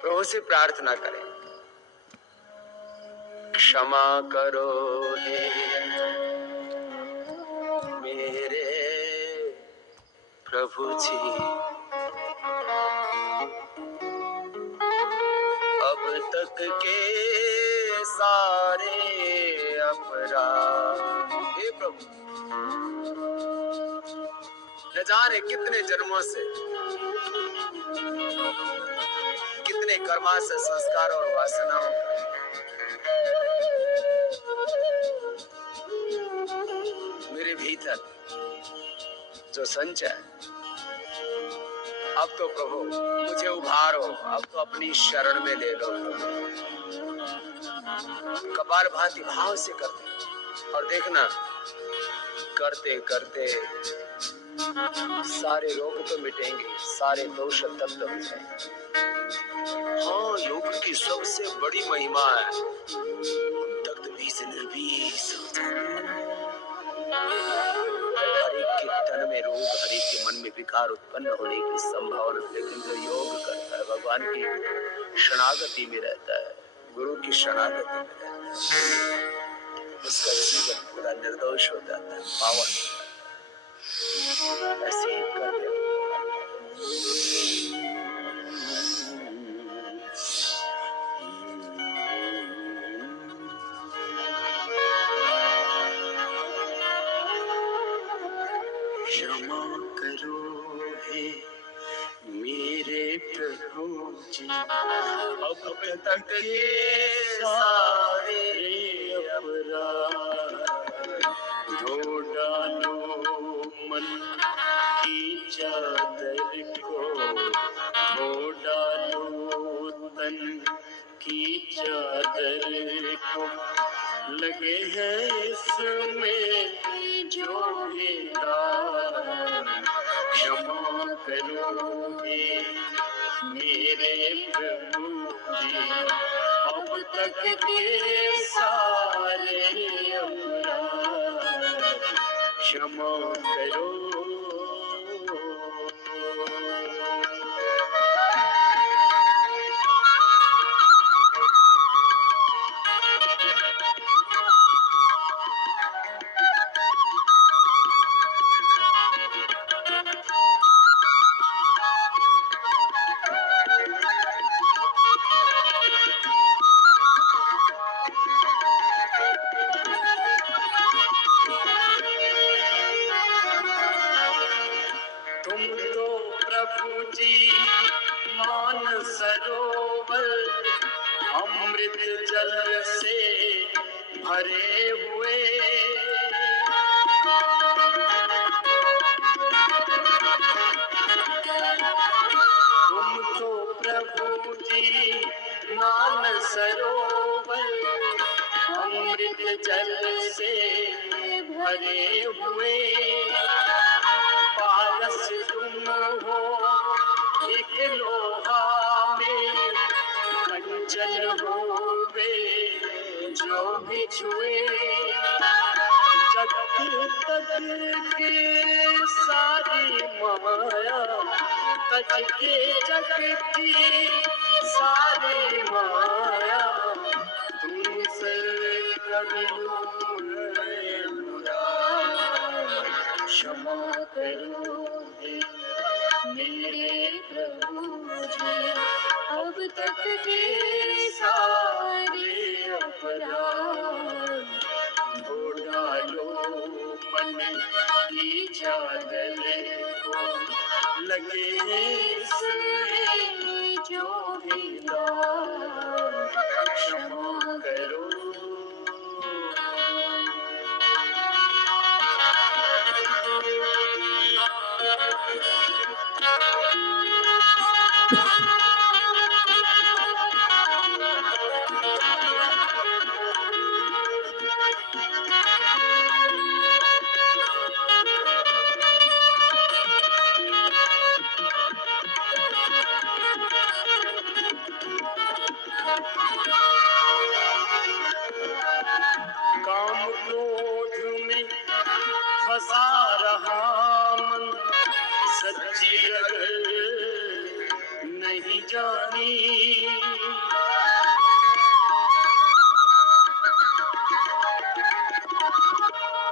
प्रभु से प्रार्थना करें, क्षमा करो हे मेरे प्रभु जी, अब तक के सारे अपराध। हे प्रभु, न जाने कितने जन्मों से, कितने कर्मा से, संस्कारों और वासनाओं का मेरे भीतर जो संचय, अब तो प्रभु मुझे उभारो, अब तो अपनी शरण में ले लो। कपाल भांति भाव से करते और देखना, करते करते सारे रोग तो मिटेंगे, सारे दोष तब तो मिटेंगे। हाँ, योग की सबसे बड़ी महिमा है दग्ध बीज निर्वीज हो जाना। हर एक के तन में रोग, हर एक के मन में विकार उत्पन्न होने की संभावना, लेकिन जो योग करता है भगवान की शरणागति में रहता है, गुरु की शरणागति में रहता है, उसका जीवन पूरा निर्दोष हो जाता है, पावन। ऐसे ही करते क्षमा करो हे मेरे प्रभु जी, अब तक के सारे अपराध धो डालो मन की चादर को, धो डालो तन की चादर को, लगे हैं इसमें जो भी दाग। क्षमा करो हे मेरे प्रभु जी, अब तक के सारे अपराध क्षमा करो। सरोवर अमृत जल से भरे हुए, तुम तो प्रभु जी मान सरोवर अमृत जल से भरे हुए, पारस तुम हो एक लोहा में, कंचन होवे जो भी छुए, जगत के सारी माया, तज के जगत की सारी माया, तुमसे करूं क्षमा करो मेरे प्रभु जी, अब तक के सारे अपराध धो डालो मन की चादर को, लगे इसमें जो भी दाग क्षमा करो। काम क्रोध में फंसा रहा मन, सच्ची रग नहीं नहीं जानी।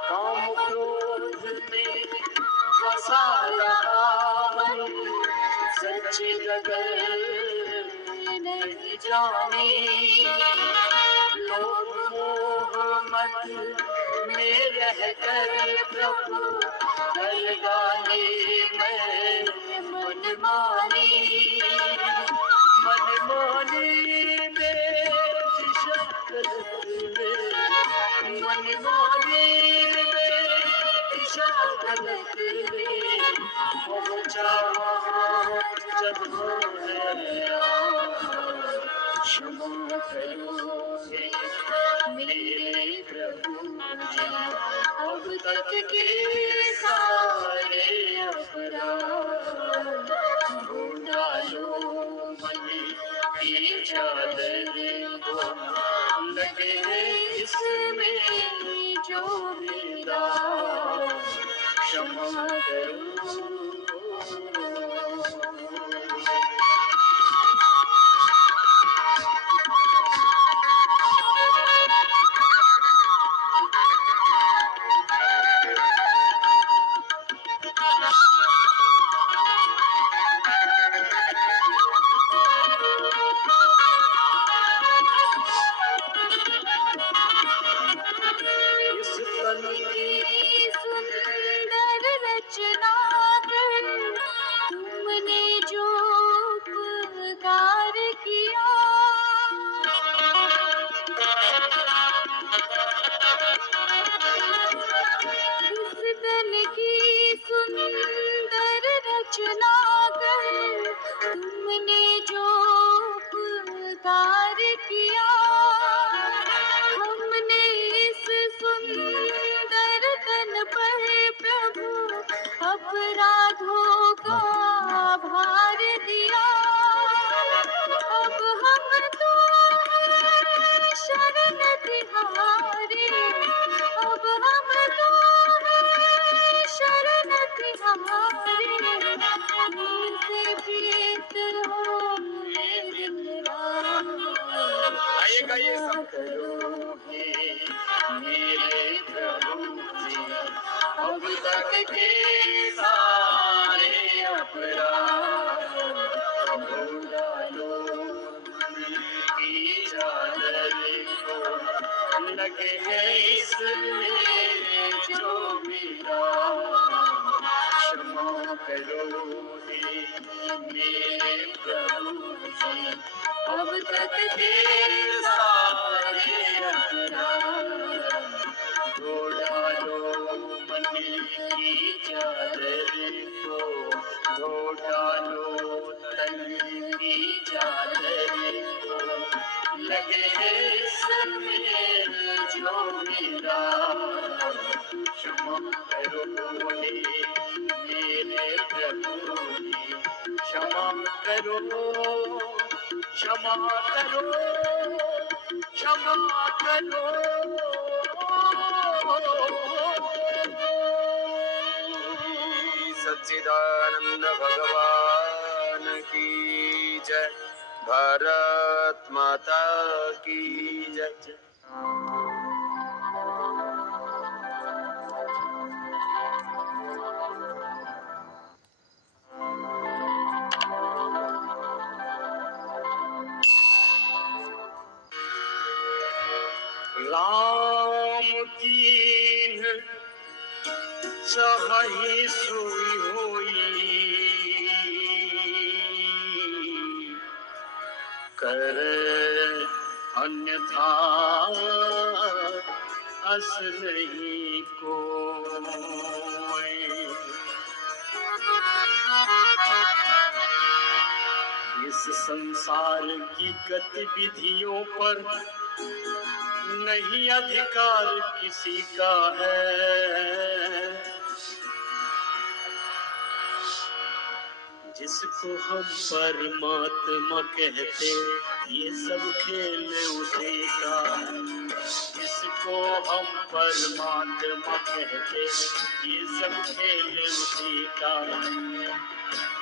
काम क्रोध में फंसा रहा हूँ, सच्ची डगर नहीं जानी। लोभ मोह मद में रहकर प्रभु कर डाले मैं मनमानी। मनमानी में दिशा गलत में, मनमानी में दिशा गलत में, पहुंचा वहाँ जहाँ है। क्षमा करो मेरे प्रभु जी, अब तक के सारे अपराध धो डालो मन की चादर को, लगे इसमें जो भी दाग, क्षमा करो। अब तक के सारे अपराध धो डालो की चादर को, लगे हैं इसमें जो मेरा, क्षमा करो मेरे प्रभु जी, अब तक के सारे अपराध धो डालो मन की चादर को, धो डालो तन की चादर को, लगे इसमें जो मेरा, क्षमा करो मेरे प्रभु जी, क्षमा करो, क्षमा करो, क्षमा करो। सच्चिदानंद भगवान की जय, भारत माता की जय। राम कीन चाहि सोई होई, कर अन्यथा अस नहीं कोई। इस संसार की गतिविधियों पर नहीं अधिकार किसी का है, इसको हम परमात्मा कहते, ये सब खेल उसी का है। इसको हम परमात्मा कहते, ये सब खेल उसी का है।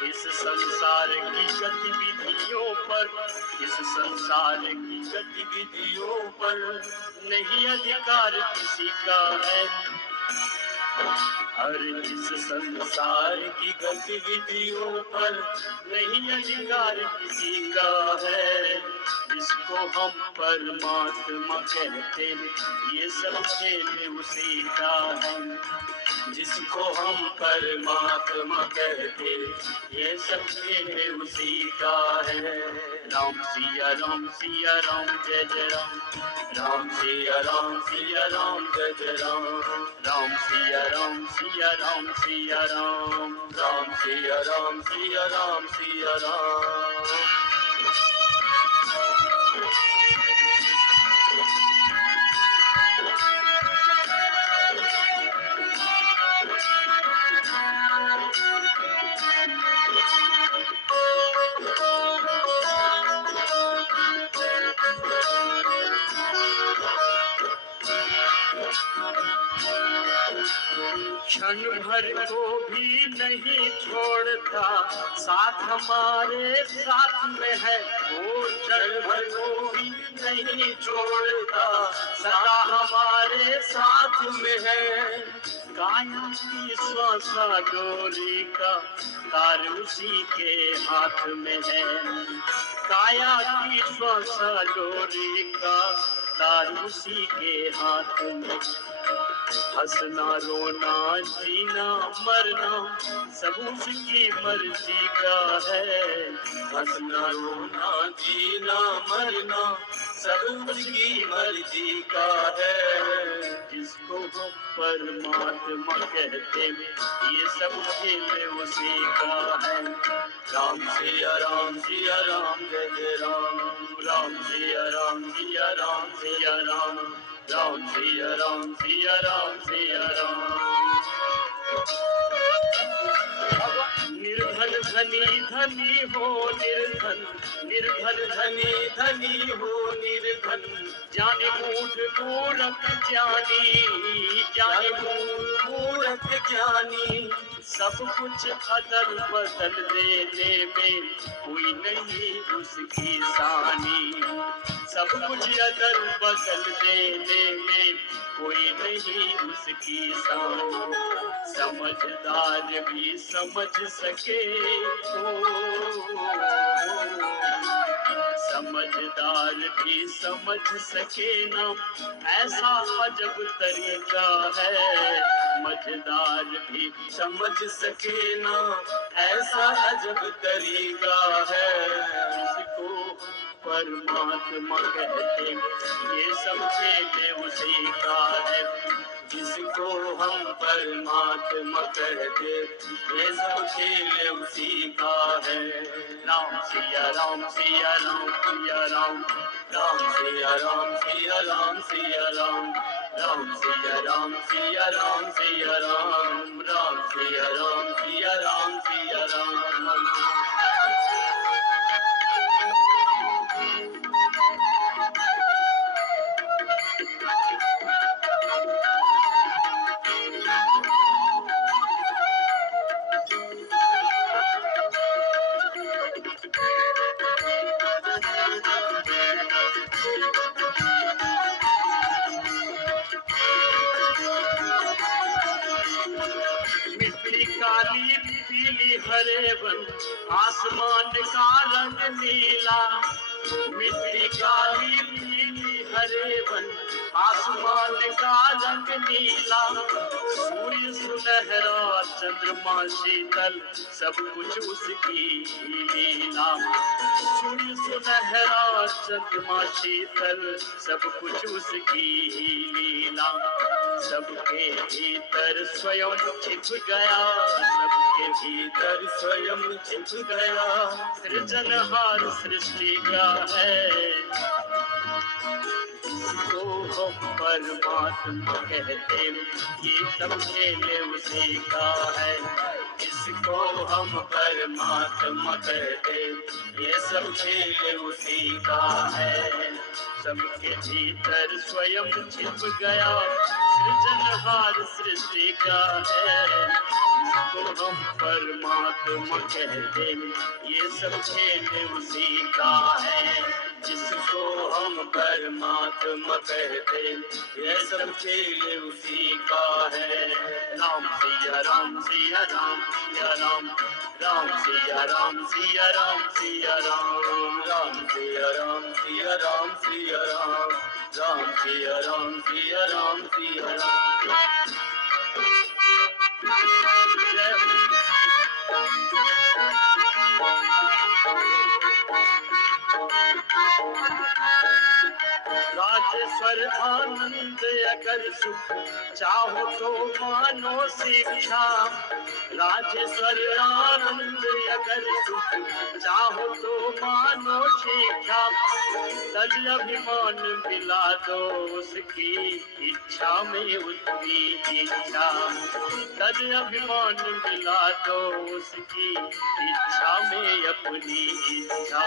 इस संसार की गतिविधियों पर, इस संसार की गतिविधियों पर नहीं अधिकार किसी का है। और इस संसार की गतिविधियों पर नहीं अधिकार किसी का है। इसको हम परमात्मा कहते, ये सब खेल उसी का है। जिसको हम परमात्मा कहते, ये सब खेल उसी का है। राम सिया राम सिया राम जय जय राम, राम सिया राम सिया राम जय जय राम, राम सिया राम सिया राम सिया राम, राम सिया राम सिया राम सिया राम। क्षण भर को भी नहीं छोड़ता, साथ हमारे साथ में है वो। क्षण भर को भी नहीं छोड़ता, सदा हमारे साथ में है। काया की श्वासा डोरी का तार उसी के हाथ में है। काया की श्वासा डोरी का तार उसी के हाथ में। हंसना रोना जीना मरना सब उसकी मर्जी का है। हंसना रोना जीना मरना सब उसकी मर्जी का है। जिसको हम परमात्मा कहते, ये सब खेल उसी का है। राम सिया राम सिया राम जय जय राम, राम सिया राम सिया राम सिया राम, राम सिया राम सिया राम सिया राम। निर्धन धनी धनी हो निर्धन, निर्धन धनी धनी हो निर्धन। जाने मूढ़ मूर्ख ज्ञानी, जाने मूढ़ मूर्ख ज्ञानी। सब कुछ अदल बदल देने में कोई नहीं उसकी सानी। सब कुछ अदल बदल देने में कोई नहीं उसकी सानी। समझदार भी समझ सके समझदार भी समझ सके ना, ऐसा अजब तरीका है। समझदार भी समझ सके ना, ऐसा अजब तरीका है। इसको परमात्मा कहते, ये सब खेल उसी का है। जिसको हम परमात्मा कहते, ये सब खेल उसी का है। राम सिया राम सिया राम सिया राम, राम सिया राम सिया राम सिया राम, राम सिया राम सिया राम सिया राम, राम सिया राम सिया राम सिया राम। काली पीली हरे वन, आसमान का रंग नीला। मिट्टी काली पीली हरे वन, आसमान का रंग नीला। सूर्य सुनहरा चंद्रमा शीतल, सब कुछ उसकी लीला। सूर्य सुनहरा चंद्रमा शीतल, सब कुछ उसकी लीला। सबके भीतर स्वयं छिप गया, सबके भीतर स्वयं छिप गया। सृजनहार सृष्टि का है। इसको हम परमात्मा कहते, ये सब खेल उसी का है। जिसको हम परमात्मा कहते, ये सब खेल उसी का है। सबके भीतर स्वयं छिप गया, सृजनहार सृष्टि का है। जिसको हम परमात्मा कहते, ये सब खेल उसी का है। जिसको हम परमात्मा कहते, ये सब खेल उसी का है। राम सिया राम सिया राम सिया राम, राम सिया राम सिया राम सिया राम, राम सिया राम सिया राम सिया राम, राम सिया राम सिया राम सिया राम। राजेश्वर आनंद अगर सुख चाहो तो मानो शिक्षा। राजेश्वर आनंद अगर सुख चाहो तो मानो शिक्षा। तज अभिमान मिला दो उसकी इच्छा में उतनी इच्छा। तज अभिमान मिला दो उसकी इच्छा में अपनी इच्छा।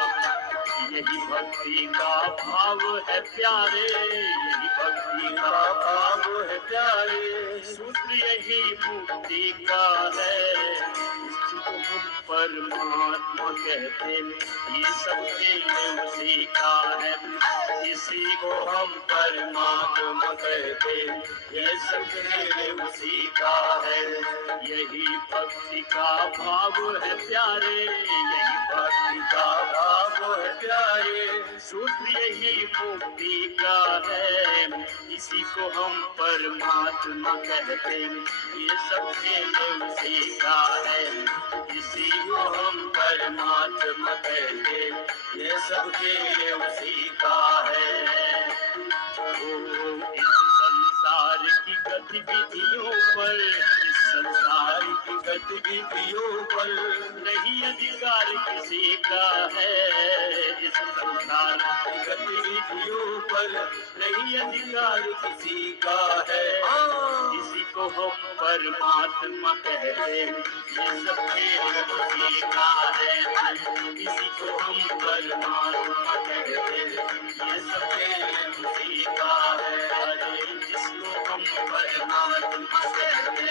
यही भक्ति का भाव है प्यारे, यही भक्ति का भाव है प्यारे। सूत्र यही मुक्ति का है, जिसको हम परमात्मा कहते, ये सब खेल उसी का है। इसी को हम परमात्मा कहते, ये सब खेल उसी का है। यही भक्ति का भाव है प्यारे, यही भक्ति का भाव है प्यारे। सूत्र यही मुक्ति का है, इसी को हम परमात्मा कहते, ये सब खेल उसी का है। इसी को हम परमात्मा कहते, ये सब खेल उसी का है। इस संसार की गतिविधियों पर, इस संसार की गतिविधियों पर नहीं अधिकार किसी का है। इस संसार की गतिविधियों पर नहीं अधिकार किसी का है। इसी को हम परमात्मा कहते, ये सब खेल उसी का है। इसी को हम परमात्मा कहते, ये सब खेल उसी का है। जिसको हम परमात्मा कहते,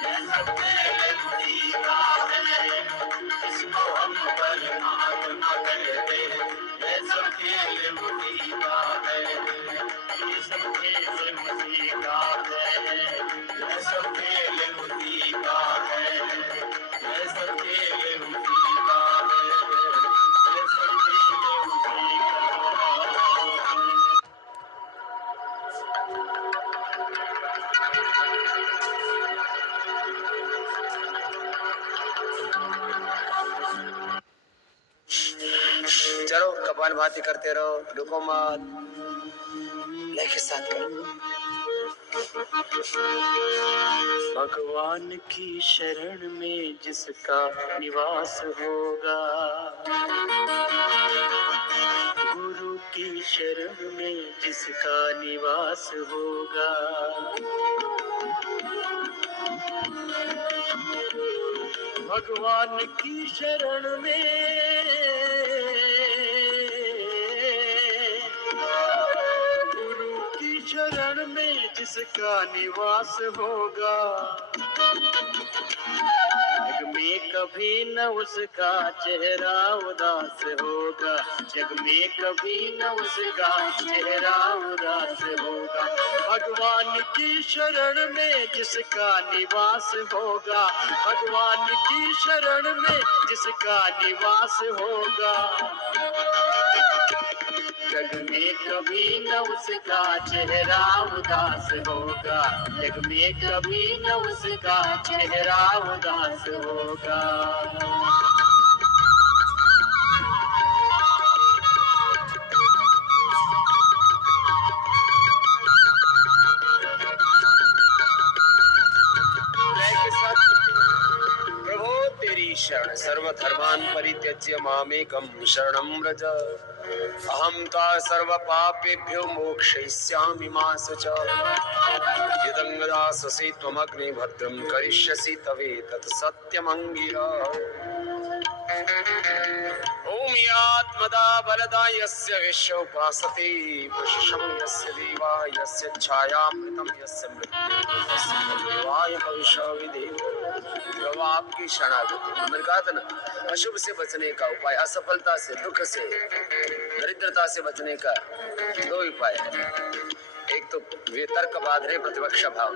ये सब खेल उसी का है। जिसको हम परमात्मा कहते, ये सब खेल उसी का है। ये सब खेल उसी का है। ये सब खेल उसी का है। ये सब खेल उसी का है। ये सब खेल उसी का है। चलो कपाल भाती करते रहो, रुको मत, लेके साथ करो। भगवान की शरण में जिसका निवास होगा, गुरु की शरण में जिसका निवास होगा। भगवान की शरण में, गुरु की शरण में जिसका निवास होगा। जग में कभी न उसका चेहरा उदास होगा। जग में कभी न उसका चेहरा उदास होगा। भगवान की शरण में जिसका निवास होगा। भगवान की शरण में जिसका निवास होगा। जग में कभी न उसका चेहरा उदास होगा। जग में कभी न उसका चेहरा उदास होगा। प्रभु तेरी शरण सर्व सर्वधर्मान् परित्यज्य मामेकं शरणं व्रज अहं त्वा सर्वपापेभ्यो मोक्षयिष्यामि मा शुचः यदं दास्यसि त्वमग्ने भद्रं करिष्यसि तवेतत् सत्यमङ्गिरः ओम यात्मदा बलदा यस्य विश्वोपासते वशिषं यस्य देवा यस्य छायामृतं यस्य मृत्युर्देवाय भविष्यविदेव। प्रभु आपकी शरणागति। मैंने कहा था ना, अशुभ से बचने का उपाय, असफलता से, दुख से, दरिद्रता से बचने का दो उपाय है। एक तो वितर्क बाधरे प्रतिपक्ष भाव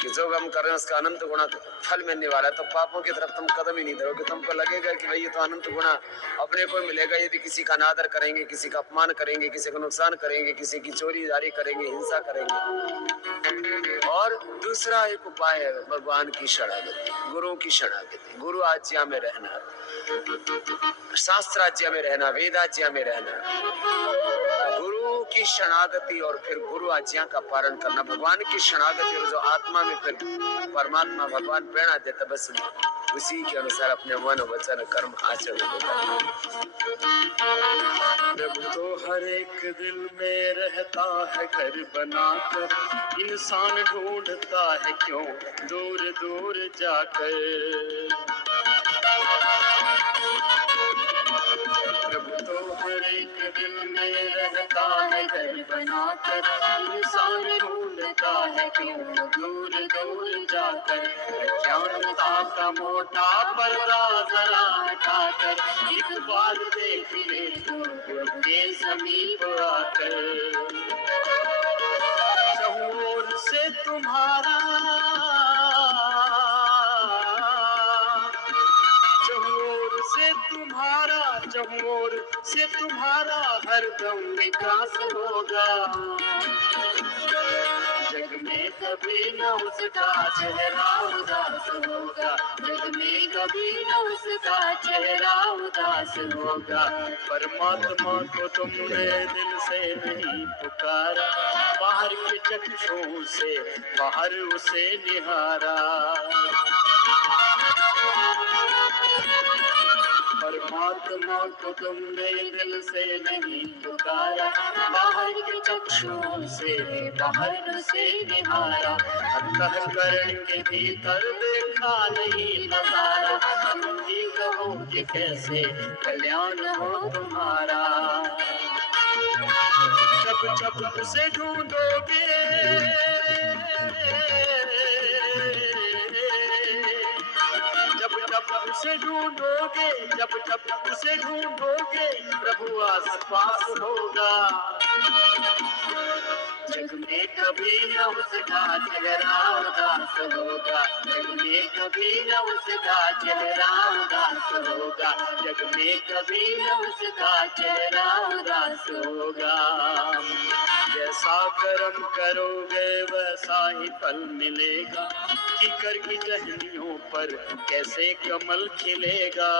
कि जो हम कर रहे हैं उसका अनंत गुणा फल मिलने वाला है, तो पापों की तरफ तुम कदम ही नहीं धरोगे। तुमको लगेगा कि भाई ये तो अनंत गुणा अपने को मिलेगा यदि किसी का अनादर करेंगे, किसी का अपमान करेंगे, किसी को नुकसान करेंगे, किसी की चोरी जारी करेंगे, हिंसा करेंगे। और दूसरा एक उपाय है भगवान की शरणागति, गुरु की शरणागति, गुरु आज्ञा में रहना, शास्त्र आज्ञा में रहना, वेद आज्ञा में रहना, गुरु की शरणागति और फिर गुरु आज्ञा का पालन करना। भगवान की शरणागति और जो आत्मा में फिर परमात्मा भगवान प्रेरणा देता, बस उसी के अनुसार अपने मन वचन कर्म आचरण करना। प्रभु तो हर एक दिल में रहता है घर बनाकर, इंसान ढूंढता है क्यों दूर दूर जाकर। प्रभु तो हर एक दिल में रहता है घर बनाकर, इंसान ढूंढता है क्यों दूर दूर जाकर। अज्ञानता का मोटा पर्दा जरा हटाकर, एक बार देख ले तू गुरु के समीप आकर। चहुओर से तुम्हारा से तुम्हारा हरदम विकास होगा। जग में कभी न उसका चेहरा उदास होगा, जग में कभी न उसका चेहरा उदास होगा। परमात्मा को तुमने दिल से नहीं पुकारा, बाहर के चक्षुओं से बाहर उसे निहारा। परमात्मा को तुमने दिल से नहीं पुकारा, बाहर के चक्षुओं से बाहर से निहारा। अंतःकरण के भीतर देखा नहीं नजारा, तुम ही कहो कि कैसे कल्याण हो तुम्हारा। जब जब उसे ढूंढोगे, जब जब उसे ढूंढोगे, जब जब उसे ढूंढोगे, प्रभु आस पास होगा। जग में कभी न उसका चेहरा उदास होगा, जग में कभी न उसका चेहरा उदास होगा, जग में कभी न उसका चेहरा उदास होगा। जैसा कर्म करोगे वैसा ही फल मिलेगा, कीकर की टहनियों पर कैसे कमल खिलेगा।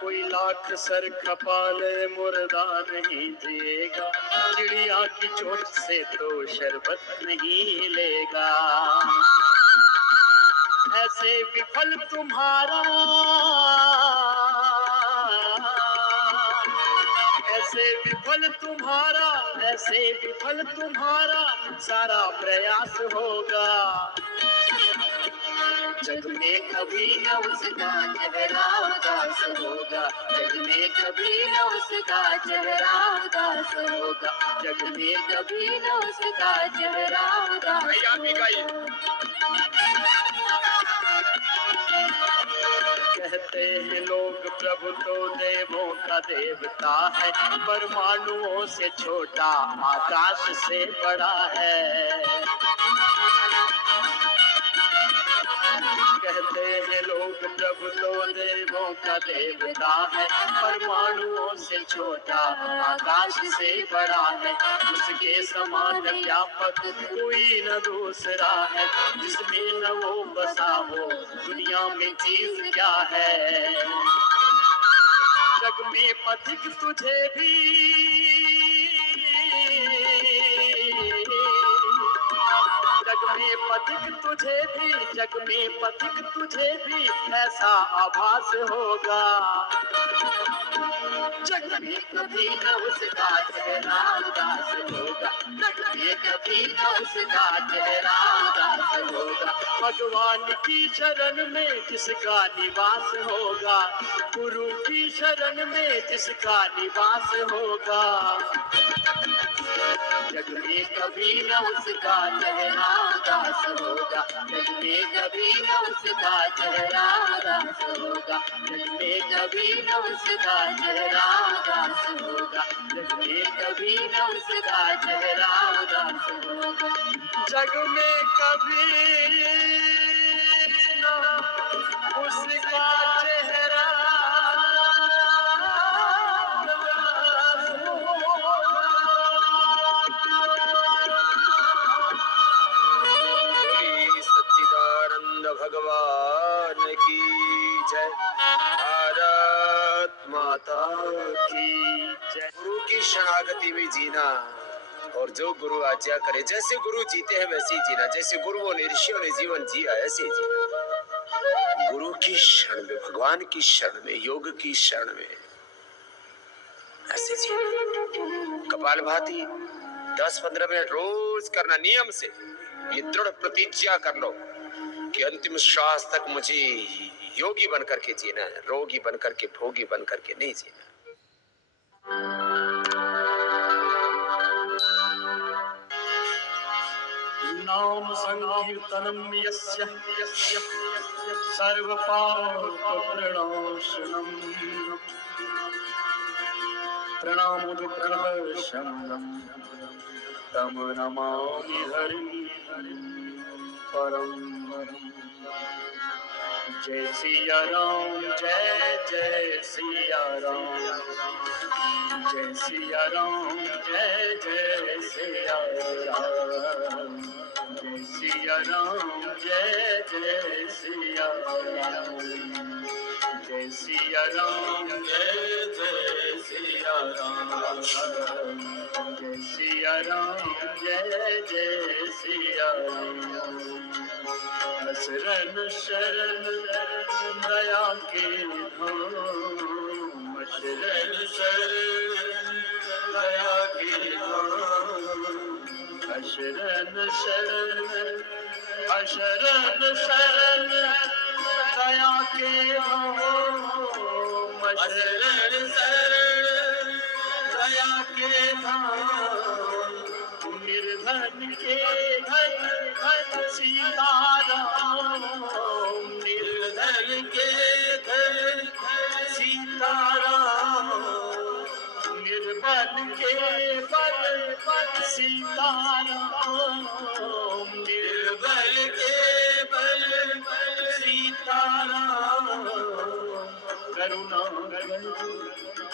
कोई लाख सर खपा ले मुर्दा नहीं जिएगा, चिड़िया की चोट से तो शरबत नहीं हिलेगा। ऐसे विफल तुम्हारा, ऐसे विफल तुम्हारा, ऐसे विफल तुम्हारा सारा प्रयास होगा। जग में कभी न उसका चेहरा उदास होगा, जग में कभी न उसका चेहरा उदास होगा, जग में कभी न उसका चेहरा उदास होगा। कहते हैं लोग प्रभु तो देवों का देवता है, परमाणुओं से छोटा आकाश से बड़ा है। कहते हैं लोग प्रभु तो देवों का देवता है, परमाणुओं से छोटा आकाश से बड़ा है। उसके समान व्यापक कोई न दूसरा है, जिसमें न वो बसा हो दुनिया में चीज क्या है। जग में पथिक तुझे भी, जग में पथिक तुझे भी, जग में पथिक तुझे भी ऐसा आभास होगा। जग में कभी न उसका चेहरा उदास होगा, जग में कभी न उसका चेहरा उदास होगा। भगवान की शरण में जिसका निवास होगा, गुरु की शरण में जिसका निवास होगा। जग में कभी न उसका चेहरा उदास होगा, जग में कभी न उसका चेहरा उदास होगा, जग में कभी न उसका चेहरा उदास होगा, जग में कभी न उसका चेहरा उदास होगा। जग में कभी न उसका चेहरा भगवान की जय, भारत माता की जय। गुरु की शरणागति में जीना और जो गुरु आज्ञा करे, जैसे गुरु जीते हैं वैसे ही जीना, जैसे गुरुओं ने ऋषियों ने जीवन जिया ऐसे ही जीना। गुरु की शरण में, भगवान की शरण में, योग की शरण में ऐसे जीना। कपालभाति 10-15 मिनट रोज करना नियम से। ये दृढ़ प्रतिज्ञा कर लो कि अंतिम श्वास तक मुझे योगी बनकर के जीना है, रोगी बनकर के, भोगी बनकर के नहीं जीना। नाम संकीर्तनम यस्य सर्वपापप्रणाशनम, प्रणामो दुःखशमनम, तम नमामि हरिं परम। जय सिया राम, जय जय सिया राम, जय सिया राम, जय जय सिया राम, जय सिया राम, जय जय सिया राम, जय सिया राम, जय जय सिया राम, जय सिया राम, जय जय सिया राम। शरण शरण दया के धाम, शरण शरण दया के धाम, शरण शरण शरण शरण दया के धाम, शरण शरण दया के धाम। निर्धन के धन धन सीताराम, निर्धन के धन सीताराम, निर्बल के बल बल सीताराम, निर्बल के बल बल सीताराम। करुणा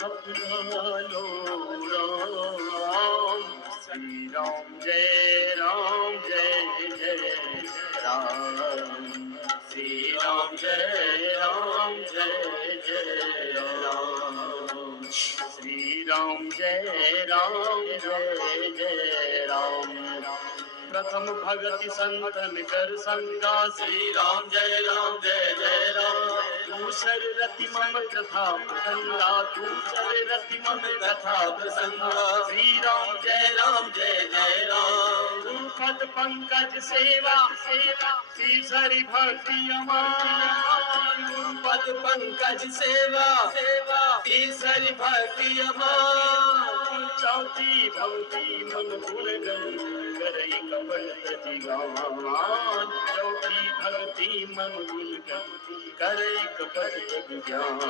अपना लो राम, श्री राम जय राम, जय जय राम, श्री राम जय राम, जय जय राम, श्री राम जय राम, जय जय राम। प्रथम भगति संतन कर संगा, श्री राम जय राम, जय जय राम। दूसर रति मम कथा प्रसंगा, दूसर रति मम कथा प्रसंगा, श्री राम जय राम, जय जय राम। पद पंकज सेवा सेवा, तीसरी भक्ति अमान, पद पंकज सेवा सेवा, तीसरी भक्ति अमान। चौथी भक्ति मन गुण करई कपट प्रतिगान, चौथी भक्ति मन गुण करई कपट ज्ञान।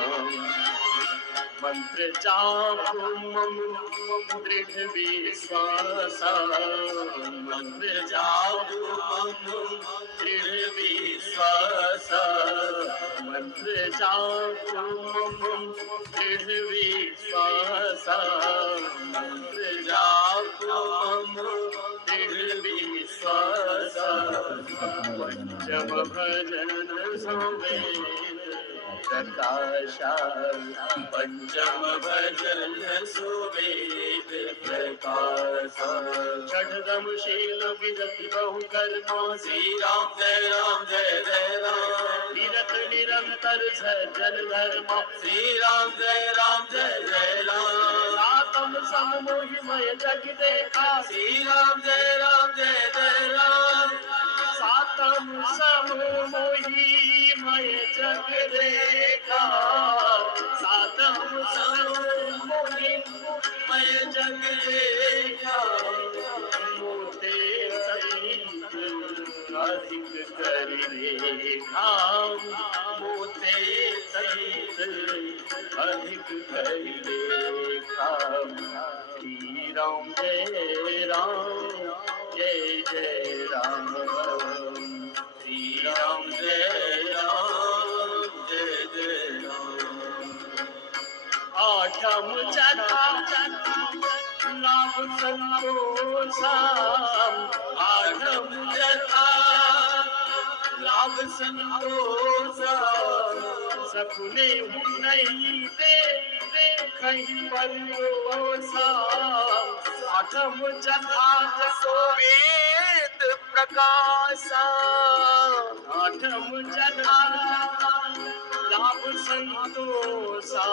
मंत्र जापु मम दृढ़ विश्वास, मंत्र जापु मम दृढ़ विश्वास, मंत्र जापु मम दृढ़ विश्वास, मंत्र जापु मम दृढ़ विश्वास। पंचम भजन समेत प्रकाशा पंचम भजन सुवेद प्रकाशा षडगम शील विरति बहु कर्मा श्री राम जय राम निरत निरंतर सज्जन धर्मा श्री राम जय राम सातम सम मोहिमय जग देखा श्री राम जय राम सातम सम मोहिमय जग देखा सातम सम मोहिमय जग देखा मोते सतीत अधिक करिले धाम मोते सतीत अधिक करिले धाम श्री राम जय राम श्री राम जय राम आठम जथा लाभ संतोषा आठम जथा लाभ संतोषा सपने नहीं दे कहीं परोसा आठम जथा वेद प्रकाशा आठम जथा लाभ संतोषा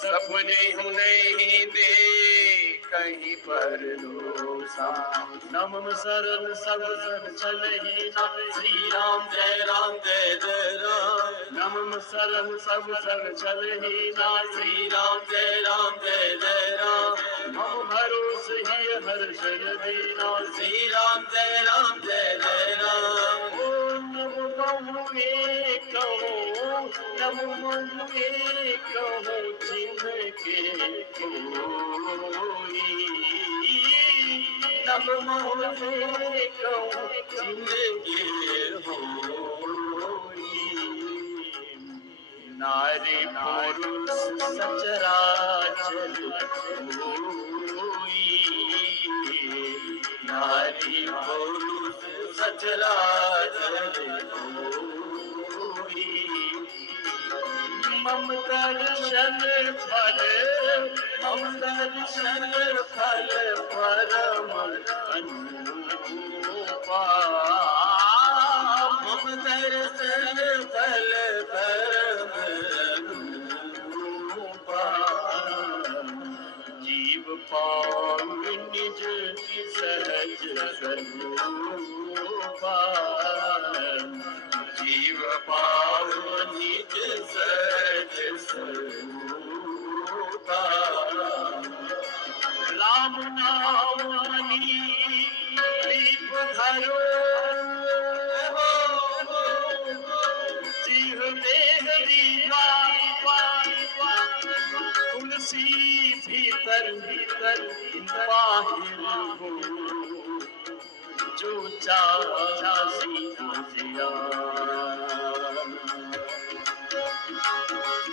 सपने नहीं दे कहीं पर दोषा नमम सरल सब सर चलहि ना श्री राम जय राम नमम सरल सब सर चलहि ना श्री राम जय राम मम भरोस ही हर्ष दीना श्री राम जय राम ओम नमो बहुए कहो नमो कहो चिन्ह के कोई नमो कहो चिन्ह के होई नारी पुरुष सचराचर कोई नारी पुरुष सचराचर कोई मम दर्शन फल परम अनुपा मम दर्शन फल परम अनुपा जीव पांग निज सहज स्वरूपा जीव पाव निज सहज स्वरूपा राम नाम मनी दीप धरो जीव देह तुलसी भीतर बाहिर हो जो चासी जिया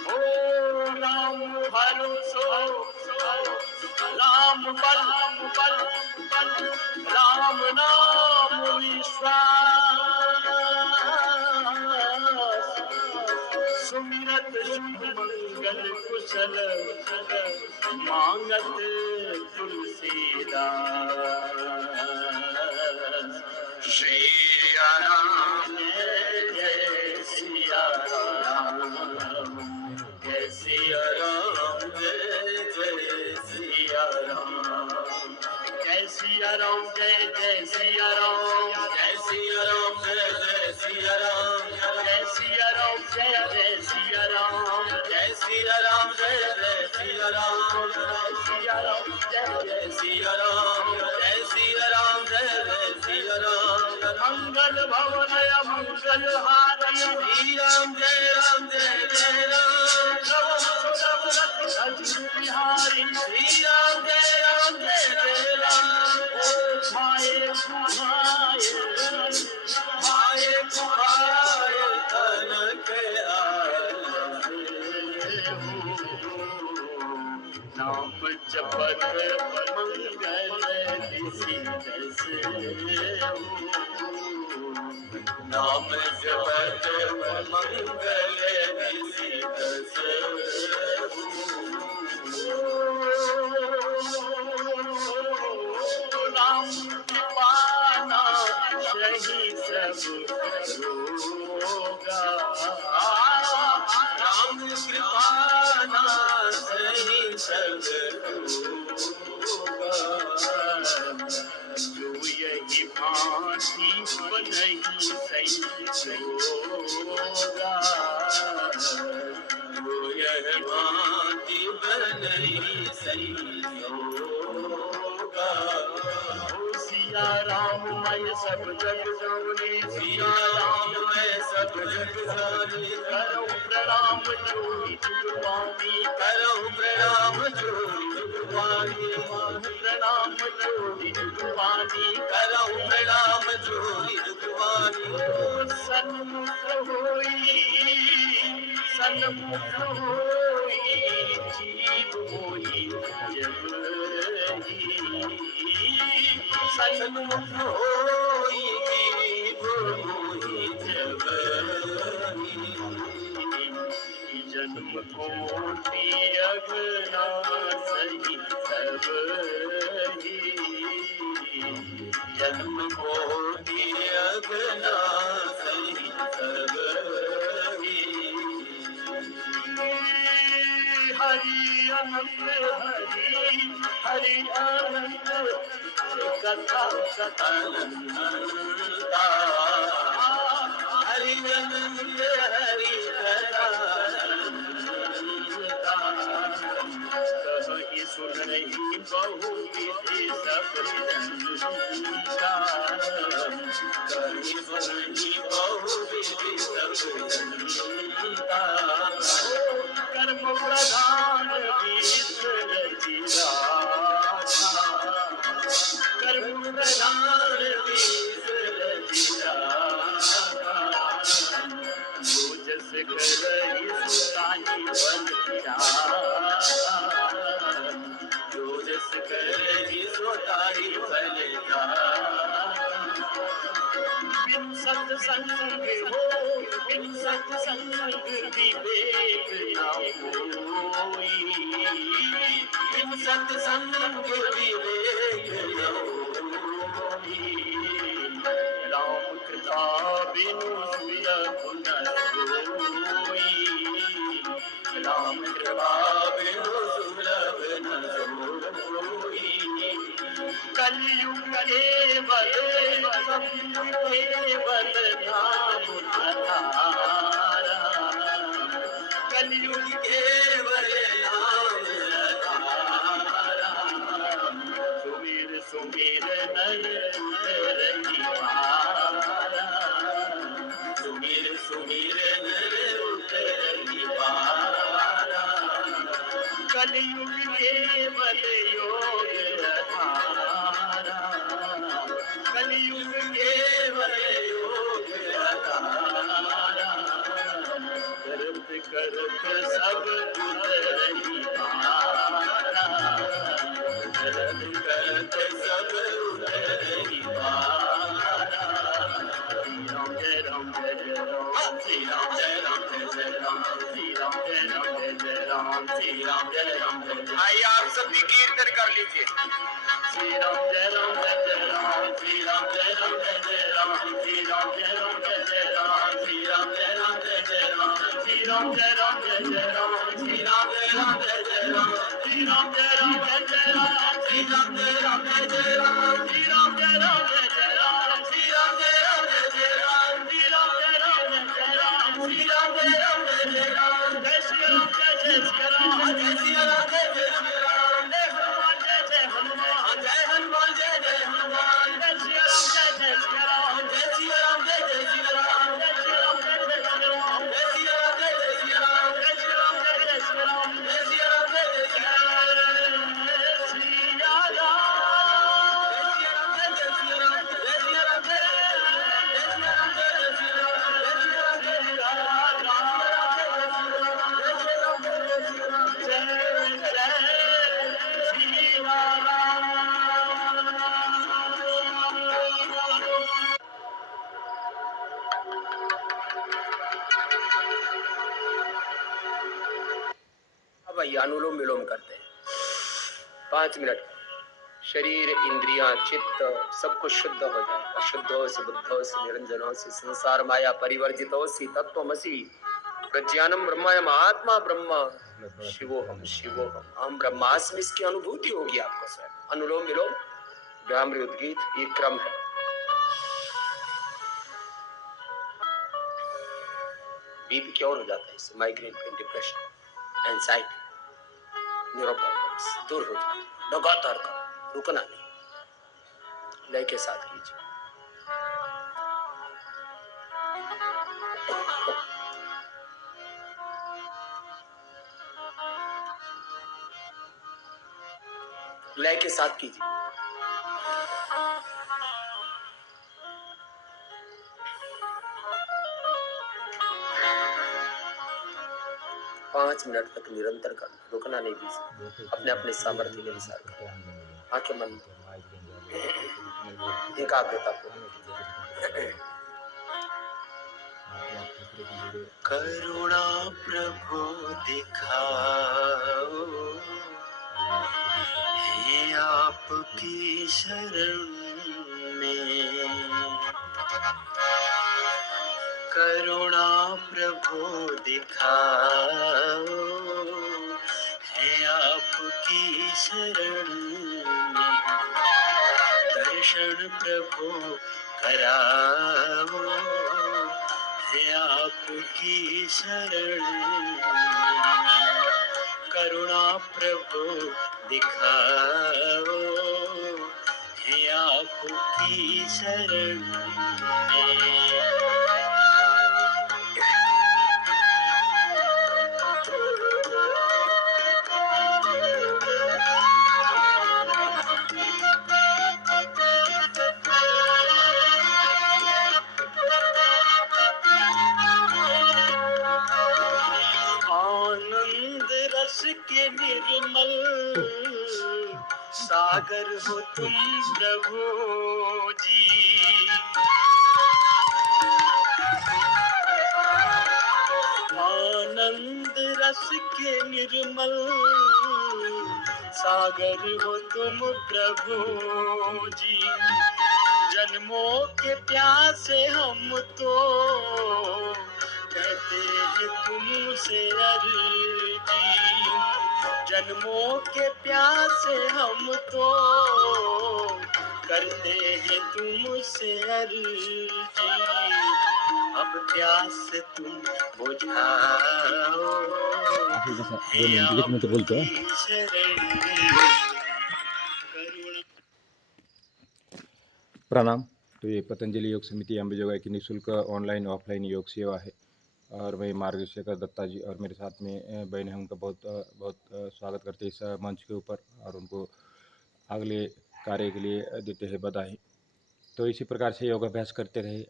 ओ राम भरोसो राम बल राम नाम विश्वास सुमिरत शुभ मंगल कुशल मांगत तुलसीदास श्री राम जय सिया राम जय सिया राम जय सिया राम जय सिया राम जय सिया राम जय सिया राम जय सिया राम जय सिया राम जय सिया राम जय सिया राम जय सिया राम जय सिया राम जय सिया राम जय सिया राम जय सिया राम मंगल भवन मंगल हारी श्री राम जय राम बिहारी श्री राम जय राम माये कुमार कनक नाम जपत मंगल दिसि दस नाम जपत मंगल दिसि होगा। राम कृपा नासही सब होगा। जो यही भांति नहीं सही होगा। जो यह भांति नहीं सही होगा। सिया राम मैं सब जग जाने, सिया राम मैं सब जग जाने, करो प्रणाम जोड़ी जुगवानी, करो प्रणाम जोड़ी जुगवानी, प्रणाम जोड़ी जुगवानी, करो प्रणाम जोड़ी जुगवानी। सन्मुख होई सन्मुख होई जीव मोही जब सन्मुख होई जीव मोही जब। जन्म कोटि अघनासहि सब ही, जन्म कोटि अघनासहि सब ही। हरि अनंत हरि हरि अनंत कथा अनंता। हरि अनंत हरि कथा अनंता। कहीं सुनहि बहु विधि सब जनता। कहीं सुनहि बहु विधि सब जनता। कर्म प्रधान विश्व रचिराता। कर्म प्रधान विश्व रचिराता। जो जस करहि सुताहि बल जाता। जो जस करहि सुताहि बल जाता। बिनु सत्संग हो बिनु सत्संग विवेक न होई। बिनु सत्संग विवेक न होई। राम कृपा बिनु सुलभ न होई। राम कृपा बिनु सुलभ न होई। कलयुग केवल केवल नाम आधारा। कलयुग केवल नाम आधारा। सुमिर सुमिर नर रही पारा। सुमिर सुमिर नर रही पारा। कलयुग केवल योग आधारा। कलयुग केवल योग आधारा। करत करत सब उतरहि पारा। करत करत सब उतरहि पारा। जय राम जय राम श्री राम जय राम जय राम श्री राम जय राम जय राम श्री राम जय राम जय। आइए आप सभी कीर्तन कर लीजिए। श्री राम जय राम जय राम श्री राम जय राम जय राम श्री राम जय राम जय राम श्री राम जय राम जय राम श्री राम जय राम जय राम श्री राम जय राम जय राम श्री राम जय राम जय राम श्री राम जय राम जय राम श्री राम जय राम जय राम श्री राम जय राम जय राम श्री राम जय राम जय राम श्री राम जय राम जय राम। जय श्री राम जय श्री राम जय श्री राम जय श्री राम। जय हनुमान जय हनुमान जय हनुमान जय हनुमान। जय श्री राम जय श्री राम जय श्री राम जय श्री राम जय श्री राम जय श्री राम जय श्री राम जय श्री राम जय श्री राम जय श्री राम जय श्री राम जय श्री राम। सिया राम जय श्री राम जय श्री राम जय श्री राम जय श्री राम जय श्री राम जय श्री राम जय श्री राम जय श्री राम जय जय सिया राम। अब अनुलोम विलोम करते हैं 5 मिनट। शरीर इंद्रियां चित्त सब कुछ शुद्ध हो जाएगा। शुद्धो से बुद्धो से निरंजनो से संसार माया परिवर्जितो से तत्वमसि प्रज्ञानम ब्रह्मयम आत्मा ब्रह्म शिवोहम शिवोहम अहम ब्रह्मास्मि। इसकी अनुभूति होगी आपको स्वयं। अनुलोम विलोम व्यायाम उद्गीत ये क्रम है। बीपी क्योर हो जाता है इससे, migraine pain, depression, anxiety, neuro problems दूर हो जाए। लगातार करो, रुकना नहीं, लय के साथ कीजिए। लय के साथ कीजिए। 5 मिनट तक निरंतर करना, रुकना नहीं बीच। अपने अपने सामर्थ्य के अनुसार करना। आंखें बंद, एकाग्रता पूर्वक। करुणा प्रभु दिखाओ, हे आपकी शरण में। करुणा प्रभु दिखाओ, है आपकी शरण में। दर्शन प्रभु कराओ, है आपकी शरण में। करुणा प्रभु दिखाओ, है आपकी शरण में। आनंद रस के निर्मल सागर हो तुम प्रभु जी। आनंद रस के निर्मल सागर हो तुम प्रभु जी। जन्मों के प्यासे हम तो कहते हैं तुमसे अर्जी। जन्मों के प्यासे हम तो करते हैं तुमसे अर्जी। अब प्यास तुम बुझाओ, तो बोलते हैं प्रणाम। तो ये पतंजलि योग समिति अंबेजोगाई की निःशुल्क ऑनलाइन ऑफलाइन योग सेवा है और मैं मार्गदर्शक दत्ता जी और मेरे साथ में बहन हैं, उनका बहुत बहुत स्वागत करते हैं इस मंच के ऊपर और उनको अगले कार्य के लिए देते हैं बधाई। तो इसी प्रकार से योग अभ्यास करते रहे।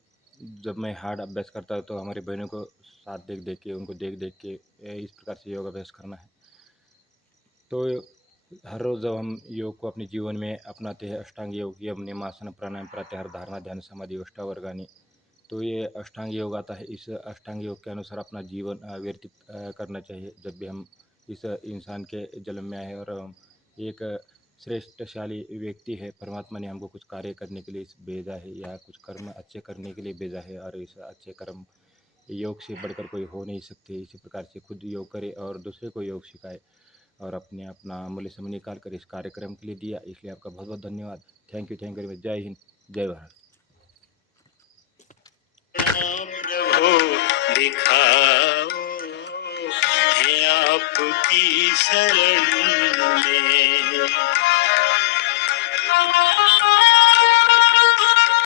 जब मैं हार्ड अभ्यास करता हूँ तो हमारे बहनों को साथ देख देख के, उनको देख देख के इस प्रकार से योग अभ्यास करना है। तो हर रोज़ जब हम योग को अपने जीवन में अपनाते हैं, अष्टांग योग, यम, नियमासन, प्राणायाम, प्रत्याहार, धारणा, ध्यान, समाधि, अष्टावर्गानी, तो ये अष्टांग योग आता है। इस अष्टांग योग के अनुसार अपना जीवन व्यतीत करना चाहिए। जब भी हम इस इंसान के जन्म में आए और हम एक श्रेष्ठशाली व्यक्ति है, परमात्मा ने हमको कुछ कार्य करने के लिए भेजा है या कुछ कर्म अच्छे करने के लिए भेजा है और इस अच्छे कर्म योग से बढ़कर कोई हो नहीं सकते। इसी प्रकार से खुद योग करे और दूसरे को योग सिखाए और अपना अमूल्य समय निकाल कर इस कार्यक्रम के लिए दिया, इसलिए आपका बहुत बहुत धन्यवाद। Thank you very much. जय हिंद, जय भारत। दिखाओ, है आपकी शरण में।